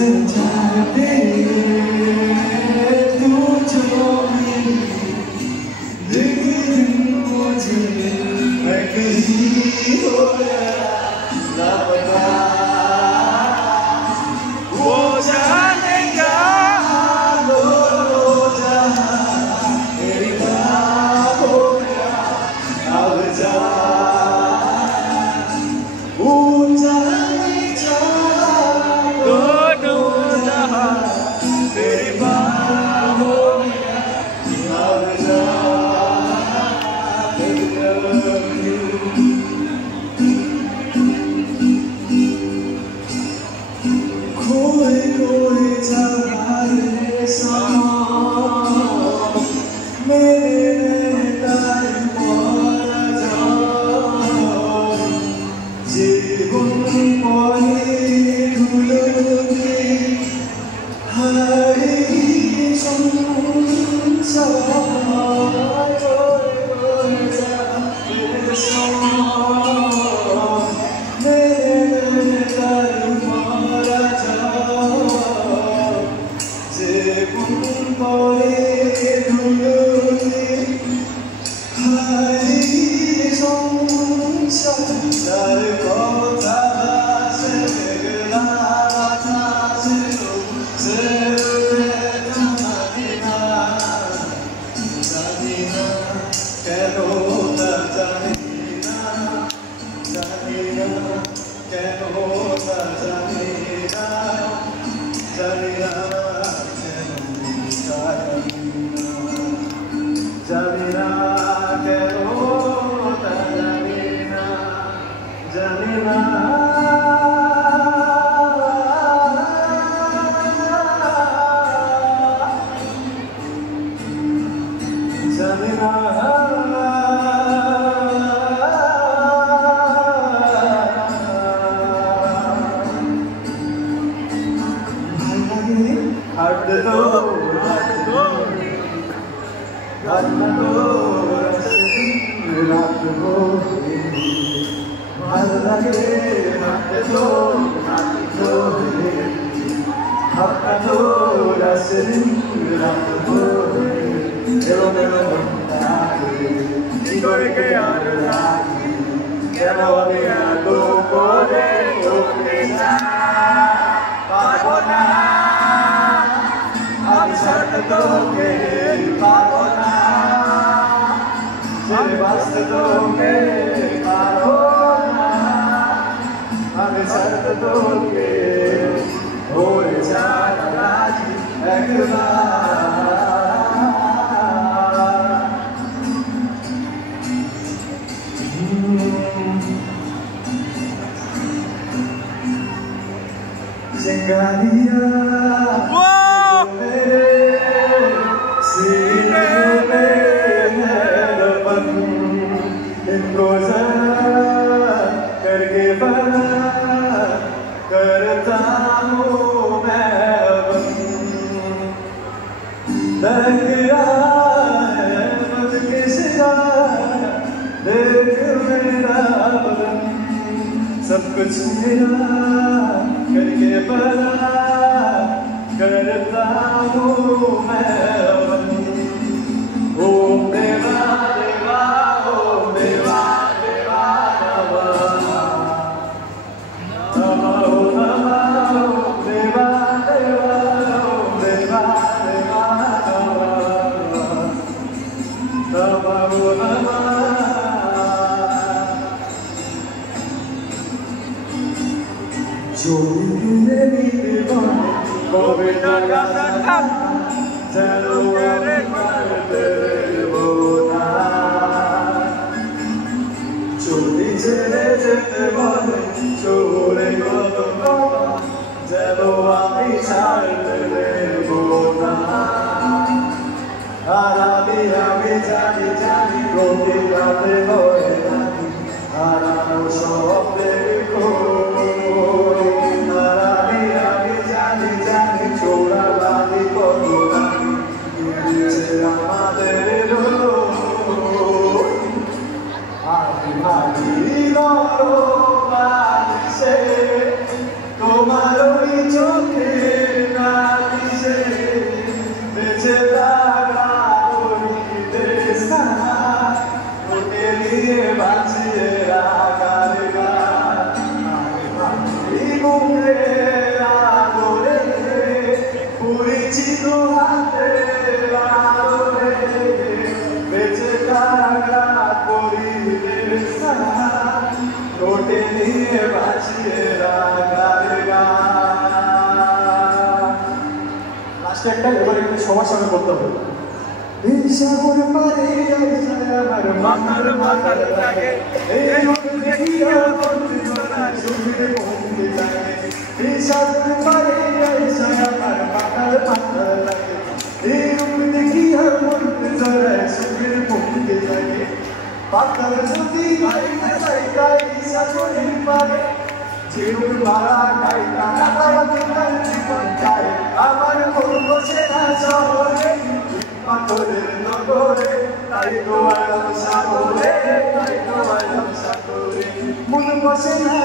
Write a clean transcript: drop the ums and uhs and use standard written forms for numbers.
जाते तू जो लेकिन मुझे मैं कहीं हो गया ना पता वो जानेगा लो जहाँ मेरी बात हो गया अब जा सब कुछ मेरा करके बड़ा करता हूँ मैं ओ देवा देवा ओ देवा देवा नमः ओ नमः ओ देवा देवा ओ देवा देवा नमः ओ नमः Govinda Gata, Zero Devona. Chori Jere Devona, Chore Govinda, Zero Amichar Devona. Arabi Ami Jani Jani Govinda Devona, Aramo Shop Devona. Tomorrow we took it. নিয়ে বাঁচিয়ে রাখার গান। লাস্টে একটা এবার একটু সবার সঙ্গে করতে হবে। এই সাগর পারে আমার মাথার মাথার লাগে, এই রূপ দেখিয়া বন্ধু জনায় সুখের বন্ধু লাগে। এই সাগর পারে আমার মাথার মাথার লাগে, এই রূপ দেখিয়া বন্ধু জনায় সুখের বন্ধু লাগে। পাতার যদি বাইরে যাইতাই সাগরের পারে, জীবন মারা গাইতা আমাকে তার জীবন গায়। আমার মন বসে না শহরে, পাথরের নগরে, তাই তো আলাম সাগরে, তাই তো আলাম সাগরে। মন বসে না